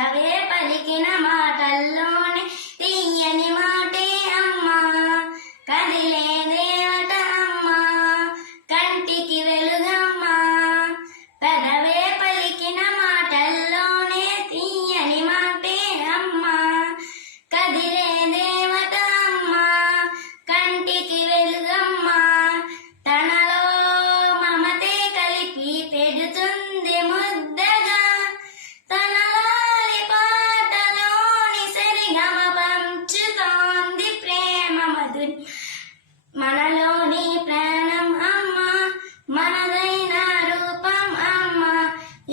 పదవే పలికిన మాటల్లోనే స్నేహ పంచుతోంది ప్రేమ మధు మనలోని ప్రాణం అమ్మ మనదైన రూపం అమ్మ.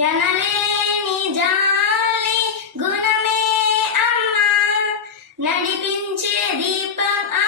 ఎనలేని జాలి గుణమే అమ్మ. నడిపించే దీపం అమ్మ